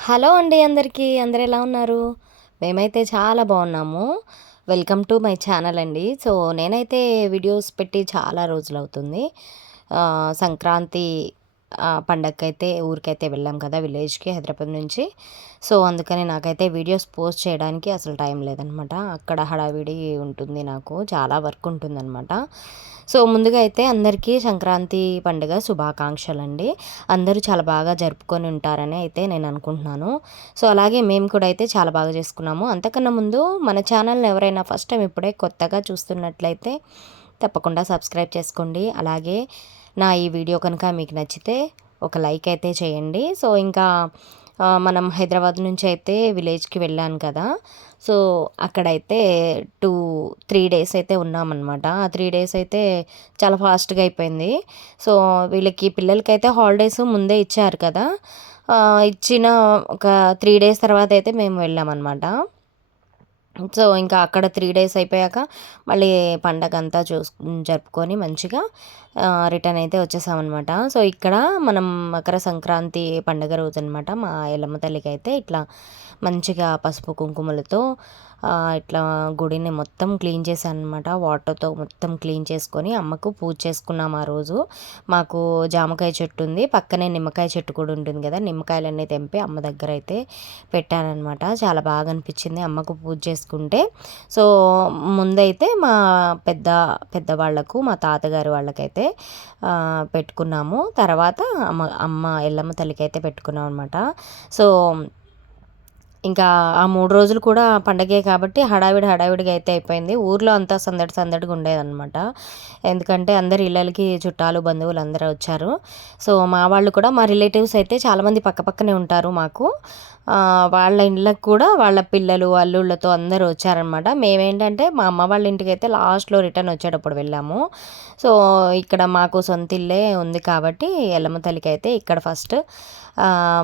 Hello అండి అందరికీ. అందరూ ఎలా ఉన్నారు? మేమైతే చాలా బాగున్నాము. వెల్కమ్ టు మై ఛానల్ అండి. సో, నేనైతే వీడియోస్ పెట్టి చాలా రోజులవుతుంది. సంక్రాంతి పండగకైతే ఊరికైతే వెళ్ళాం కదా విలేజ్‌కి హైదరాబాద్ నుంచి. సో, అందుకని నాకైతే వీడియోస్ పోస్ట్ చేయడానికి అసలు టైం లేదనమాట. అక్కడ హడావిడి ఉంటుంది నాకు. చాలా వర్క్ ఉంటుందనమాట. సో, ముందుగా అయితే అందరికీ సంక్రాంతి పండుగ శుభాకాంక్షలండి. అందరూ చాలా బాగా జరుపుకొని ఉంటారని అయితే నేను అనుకుంటున్నాను. సో, అలాగే మేము కూడా అయితే చాలా బాగా చేసుకున్నాము. అంతకన్నా ముందు మన ఛానల్‌ని ఎవరైనా ఫస్ట్ టైం ఇప్పుడే కొత్తగా చూస్తున్నట్లయితే తప్పకుండా సబ్స్క్రైబ్ చేసుకోండి. అలాగే నా ఈ వీడియో కనుక మీకు నచ్చితే ఒక లైక్ అయితే చేయండి. సో, ఇంకా మనం హైదరాబాద్ నుంచి అయితే విలేజ్‌కి వెళ్ళాను కదా! సో, అక్కడైతే 3 డేస్ అయితే ఉన్నామనమాట. ఆ 3 డేస్ అయితే చాలా ఫాస్ట్‌గా అయిపోయింది. సో, వీళ్ళకి పిల్లలకైతే హాలిడేస్ ముందే ఇచ్చారు కదా! ఇచ్చిన ఒక 3 డేస్ తర్వాత అయితే మేము వెళ్ళామనమాట. సో, ఇంకా అక్కడ 3 డేస్ అయిపోయాక మళ్ళీ పండగంతా జరుపుకొని మంచిగా రిటర్న్ అయితే వచ్చేసామనమాట. సో, ఇక్కడ మనం మకర సంక్రాంతి పండుగ రోజనమాట మా ఎల్లమ్మ తల్లికైతే ఇట్లా మంచిగా పసుపు, కుంకుమలతో ఇట్లా గుడిని మొత్తం క్లీన్ చేశాననమాట. వాటర్‌తో మొత్తం క్లీన్ చేసుకొని అమ్మకు పూజ చేసుకున్నాం ఆ రోజు. మాకు జామకాయ చెట్టు ఉంది. పక్కనే నిమ్మకాయ చెట్టు కూడా ఉంటుంది కదా! నిమ్మకాయలన్నీ తెంపి అమ్మ దగ్గర అయితే పెట్టాననమాట. చాలా బాగా అనిపించింది అమ్మకు పూజ చేసుకుంటే. సో, ముందైతే మా పెద్దవాళ్ళకు మా తాతగారు వాళ్ళకైతే పెట్టుకున్నాము. తర్వాత అమ్మ ఎల్లమ్మ తల్లికైతే పెట్టుకున్నాం అనమాట. సో, ఇంకా ఆ 3 రోజులు కూడా పండగే కాబట్టి హడావిడిగా అయితే అయిపోయింది. ఊర్లో అంతా సందడిగా ఉండేదనమాట. ఎందుకంటే అందరి ఇళ్ళలకి చుట్టాలు, బంధువులు అందరూ వచ్చారు. సో, మా వాళ్ళు కూడా మా రిలేటివ్స్ అయితే చాలామంది పక్కపక్కనే ఉంటారు మాకు. వాళ్ళ ఇండ్లకు కూడా వాళ్ళ పిల్లలు, అల్లుళ్ళతో అందరూ వచ్చారనమాట. మేమేంటంటే మా అమ్మ వాళ్ళ ఇంటికైతే లాస్ట్‌లో రిటర్న్ వచ్చేటప్పుడు వెళ్ళాము. సో, ఇక్కడ మాకు సొంత ఇల్లే ఉంది కాబట్టి ఎల్లమ్మ తల్లికైతే ఇక్కడ ఫస్ట్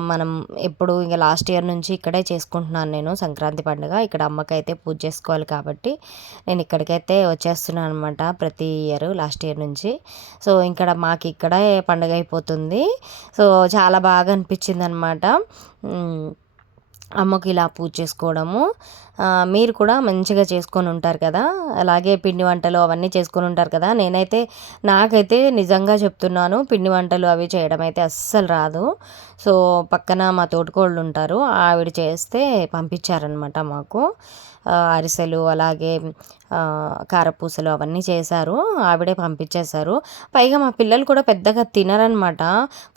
మనం ఎప్పుడు ఇంక లాస్ట్ ఇయర్ నుంచి ఇక్కడే చేసుకుంటున్నాను నేను సంక్రాంతి పండుగ. ఇక్కడ అమ్మకైతే పూజ చేసుకోవాలి కాబట్టి నేను ఇక్కడికైతే వచ్చేస్తున్నాను అనమాట ప్రతి ఇయర్ లాస్ట్ ఇయర్ నుంచి. సో, ఇక్కడ మాకు ఇక్కడే పండుగ అయిపోతుంది. సో, చాలా బాగా అనిపించిందనమాట. అమ్మకి ఇలా పూజ చేసుకోవడము. మీరు కూడా మంచిగా చేసుకొని ఉంటారు కదా! అలాగే పిండి వంటలు అవన్నీ చేసుకొని ఉంటారు కదా! నాకైతే నిజంగా చెప్తున్నాను పిండి వంటలు అవి చేయడం అయితే అస్సలు రాదు. సో, పక్కన మా తోటికోడలు ఉంటారు. ఆవిడ చేస్తే పంపించారనమాట మాకు. అరిసెలు అలాగే కారపూసలు అవన్నీ చేశారు. ఆవిడే పంపించేశారు. పైగా మా పిల్లలు కూడా పెద్దగా తినరనమాట.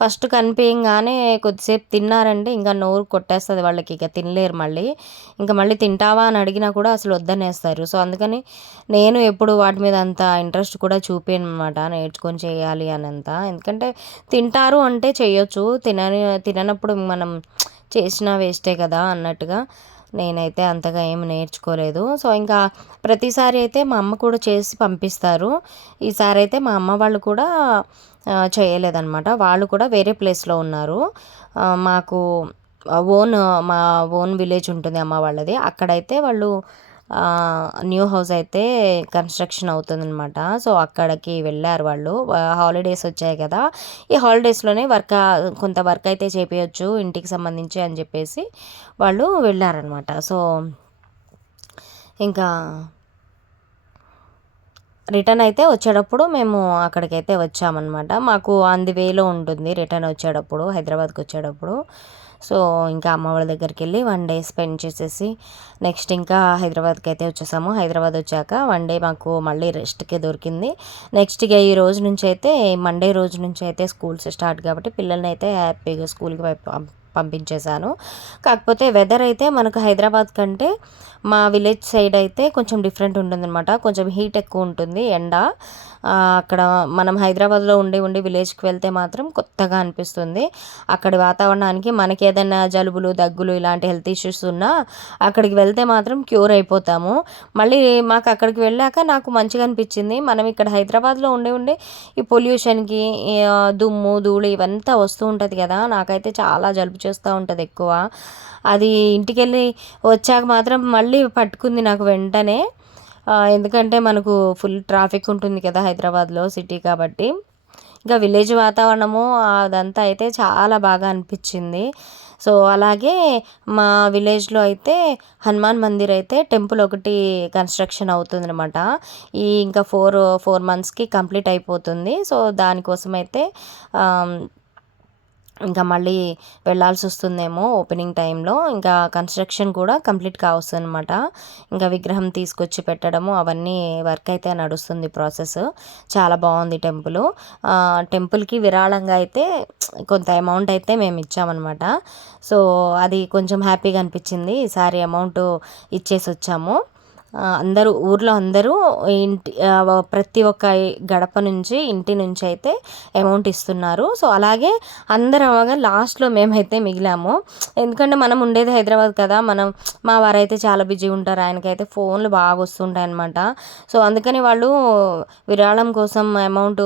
ఫస్ట్ కనిపియంగానే కొద్దిసేపు తిన్నారంటే ఇంకా నోరు కొట్టేస్తుంది వాళ్ళకి. ఇక తినలేరు మళ్ళీ. ఇంక మళ్ళీ తింటావా అని అడిగినా కూడా అసలు వద్దనేస్తారు. సో, అందుకని నేను ఎప్పుడు వాటి మీద అంత ఇంట్రెస్ట్ కూడా చూపియననమాట. నేర్చుకొని చేయాలి అనంత. ఎందుకంటే తింటారు అంటే చేయొచ్చు. తిననప్పుడు మనం చేసినా వేస్టే కదా అన్నట్టుగా నేనైతే అంతగా ఏమి నేర్చుకోలేదు. సో, ఇంకా ప్రతిసారి అయితే మా అమ్మ కూడా చేసి పంపిస్తారు. ఈసారి అయితే మా అమ్మ వాళ్ళు కూడా చేయలేదనమాట. వాళ్ళు కూడా వేరే ప్లేస్‌లో ఉన్నారు. మాకు ఓన్ మా ఓన్ విలేజ్ ఉంటుంది అమ్మ వాళ్ళది. అక్కడైతే వాళ్ళు న్యూ హౌస్ అయితే కన్‌స్ట్రక్షన్ అవుతుందనమాట. సో, అక్కడికి వెళ్ళారు వాళ్ళు. హాలిడేస్ వచ్చాయి కదా! ఈ హాలిడేస్‌లోనే కొంత వర్క్ అయితే చేపియొచ్చు ఇంటికి సంబంధించి అని చెప్పేసి వాళ్ళు వెళ్ళారనమాట. సో, ఇంకా రిటర్న్ అయితే వచ్చేటప్పుడు మేము అక్కడికైతే వచ్చామన్నమాట. మాకు ఆన్ ది వేలో ఉంటుంది రిటర్న్ వచ్చేటప్పుడు హైదరాబాద్‌కి వచ్చేటప్పుడు. సో, ఇంకా అమ్మ వాళ్ళ దగ్గరికెళ్ళి 1 డే స్పెండ్ చేసేసి నెక్స్ట్ ఇంకా హైదరాబాద్‌కి అయితే వచ్చేసాము. హైదరాబాద్ వచ్చాక 1 డే మాకు మళ్ళీ రెస్ట్‌కే దొరికింది. నెక్స్ట్ ఇక ఈ రోజు నుంచి అయితే మండే రోజు నుంచి అయితే స్కూల్స్ స్టార్ట్ కాబట్టి పిల్లల్ని అయితే హ్యాపీగా స్కూల్‌కి పంపించేశాను. కాకపోతే వెదర్ అయితే మనకు హైదరాబాద్ కంటే మా విలేజ్ సైడ్ అయితే కొంచెం డిఫరెంట్ ఉంటుందన్నమాట. కొంచెం హీట్ ఎక్కువ ఉంటుంది ఎండ. అక్కడ మనం హైదరాబాద్‌లో ఉండి విలేజ్‌కి వెళ్తే మాత్రం కొత్తగా అనిపిస్తుంది. అక్కడి వాతావరణానికి మనకి ఏదైనా జలుబులు, దగ్గులు ఇలాంటి హెల్త్ ఇష్యూస్ ఉన్నా అక్కడికి వెళ్తే మాత్రం క్యూర్ అయిపోతాము. మళ్ళీ మాకు అక్కడికి వెళ్ళాక నాకు మంచిగా అనిపించింది. మనం ఇక్కడ హైదరాబాద్‌లో ఉండి ఈ పొల్యూషన్‌కి దుమ్ము, ధూళి ఇవంతా వస్తూ ఉంటది కదా! నాకైతే చాలా జలుబు చేస్తూ ఉంటది ఎక్కువ. అది ఇంటికెళ్ళి వచ్చాక మాత్రం మళ్ళీ పట్టుకుంది నాకు వెంటనే. ఎందుకంటే మనకు ఫుల్ ట్రాఫిక్ ఉంటుంది కదా హైదరాబాద్‌లో సిటీ కాబట్టి. ఇంకా విలేజ్ వాతావరణము అదంతా అయితే చాలా బాగా అనిపించింది. సో అలాగే మా విలేజ్లో అయితే హనుమాన్ మందిర్ అయితే టెంపుల్ ఒకటి కన్స్ట్రక్షన్ అవుతుందన్నమాట. ఇంకా 4 మంత్స్కి కంప్లీట్ అయిపోతుంది. సో దానికోసం అయితే ఇంకా మళ్ళీ వెళ్ళాల్సి వస్తుందేమో ఓపెనింగ్ టైంలో. ఇంకా కన్స్ట్రక్షన్ కూడా కంప్లీట్ కావస్తుందన్నమాట. ఇంకా విగ్రహం తీసుకొచ్చి పెట్టడము అవన్నీ వర్క్ అయితే నడుస్తుంది ప్రాసెస్. చాలా బాగుంది టెంపుల్. టెంపుల్కి విరాళంగా అయితే కొంత అమౌంట్ అయితే మేము ఇచ్చామన్నమాట. సో అది కొంచెం హ్యాపీగా అనిపించింది. ఈసారి అమౌంట్ ఇచ్చేసి వచ్చాము. ఊర్లో అందరూ ప్రతి ఒక్క గడప నుంచి ఇంటి నుంచి అయితే అమౌంట్ ఇస్తున్నారు. సో అలాగే అందరం అవగా లాస్ట్లో మేమైతే మిగిలాము. ఎందుకంటే మనం ఉండేది హైదరాబాద్ కదా, మా వారైతే చాలా బిజీ ఉంటారు, ఆయనకైతే ఫోన్లు బాగా వస్తుంటాయి అన్నమాట. సో అందుకని వాళ్ళు విరాళం కోసం అమౌంట్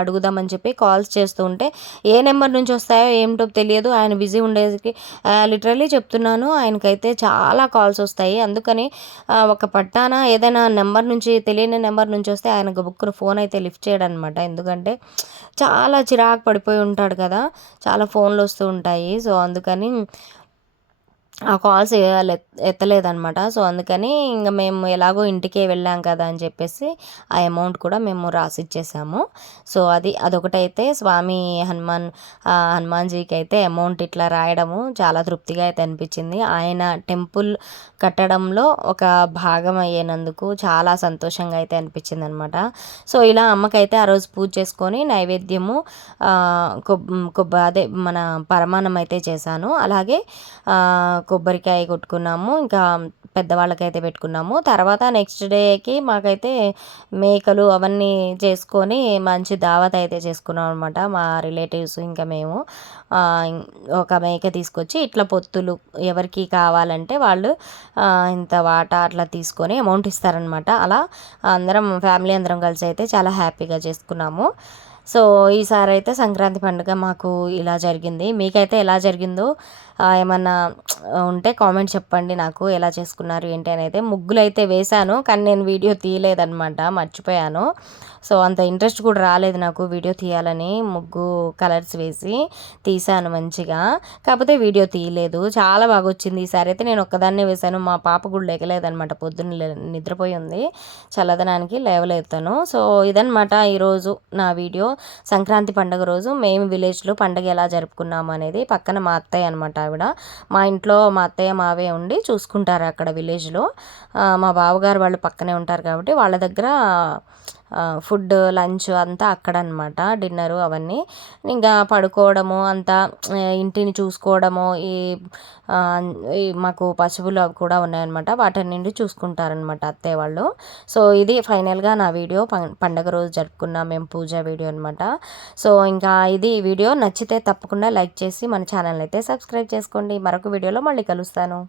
అడుగుదామని చెప్పి కాల్స్ చేస్తూ ఉంటే ఏ నెంబర్ నుంచి వస్తాయో ఏమిటో తెలియదు. ఆయన బిజీ ఉండేది లిటరల్లీ చెప్తున్నాను, ఆయనకైతే చాలా కాల్స్ వస్తాయి. అందుకని ఒక పట్టాన ఏదైనా నెంబర్ నుంచి తెలియని నెంబర్ నుంచి వస్తే ఆయన గబుక్కున ఫోన్ అయితే లిఫ్ట్ చేయడనమాట. ఎందుకంటే చాలా చిరాకు పడిపోయి ఉంటాడు కదా, చాలా ఫోన్లు వస్తూ ఉంటాయి. సో అందుకని ఆ కాల్స్ ఎత్తలేదనమాట. సో అందుకని ఇంక మేము ఎలాగో ఇంటికే వెళ్ళాం కదా అని చెప్పేసి ఆ అమౌంట్ కూడా మేము రాసిచ్చేసాము. సో అదొకటైతే స్వామి హనుమాన్జీకి అయితే అమౌంట్ ఇట్లా రాయడము చాలా తృప్తిగా అయితే అనిపించింది. ఆయన టెంపుల్ కట్టడంలో ఒక భాగం అయ్యేనందుకు చాలా సంతోషంగా అయితే అనిపించింది అనమాట. సో ఇలా అమ్మకైతే ఆ రోజు పూజ చేసుకొని నైవేద్యము అదే మన పరమాన్నం అయితే చేశాను. అలాగే కొబ్బరికాయ కొట్టుకున్నాము. ఇంకా పెద్దవాళ్ళకైతే పెట్టుకున్నాము. తర్వాత నెక్స్ట్ డేకి మాకైతే మేకలు అవన్నీ చేసుకొని మంచి దావత్ అయితే చేసుకున్నాం అనమాట. మా రిలేటివ్స్ ఇంకా మేము ఒక మేక తీసుకొచ్చి ఇట్లా పొత్తులు ఎవరికి కావాలంటే వాళ్ళు ఇంత వాటా అట్లా తీసుకొని అమౌంట్ ఇస్తారనమాట. అలా ఫ్యామిలీ అందరం కలిసి అయితే చాలా హ్యాపీగా చేసుకున్నాము. సో ఈసారి అయితే సంక్రాంతి పండుగ మాకు ఇలా జరిగింది. మీకైతే ఎలా జరిగిందో ఏమన్నా ఉంటే కామెంట్ చెప్పండి నాకు, ఎలా చేసుకున్నారు ఏంటి అని. అయితే ముగ్గులు అయితే వేశాను, కానీ నేను వీడియో తీయలేదన్నమాట, మర్చిపోయాను. సో అంత ఇంట్రెస్ట్ కూడా రాలేదు నాకు వీడియో తీయాలని. ముగ్గు కలర్స్ వేసి తీసాను మంచిగా, కాకపోతే వీడియో తీయలేదు. చాలా బాగా వచ్చింది. ఈసారి అయితే నేను ఒక్కదాన్నే వేశాను. మా పాప కూడా లేకలేదనమాట, పొద్దున్న నిద్రపోయి ఉంది, చల్లదనానికి లేవలేతాను. సో ఇదనమాట ఈరోజు నా వీడియో. సంక్రాంతి పండుగ రోజు మేము విలేజ్లో పండుగ ఎలా జరుపుకున్నాము అనేది. పక్కన మా అత్తయ్య అనమాట, ఆవిడ మా ఇంట్లో మా అత్తయ్య మావే ఉండి చూసుకుంటారు అక్కడ విలేజ్లో. మా బావగారు వాళ్ళు పక్కనే ఉంటారు కాబట్టి వాళ్ళ దగ్గర ఫుడ్ లంచ్ అంతా అక్కడ అనమాట, డిన్నరు అవన్నీ. ఇంకా పడుకోవడము అంతా, ఇంటిని చూసుకోవడము, మాకు పశువులు అవి కూడా ఉన్నాయన్నమాట, వాటి నుండి చూసుకుంటారనమాట అత్తయ్య వాళ్ళు. సో ఇది ఫైనల్గా నా వీడియో, పండగ రోజు జరుపుకున్న మేము పూజ వీడియో అనమాట. సో ఇంకా ఇది వీడియో నచ్చితే తప్పకుండా లైక్ చేసి మన ఛానల్ అయితే సబ్స్క్రైబ్ చేసుకోండి. మరొక వీడియోలో మళ్ళీ కలుస్తాను.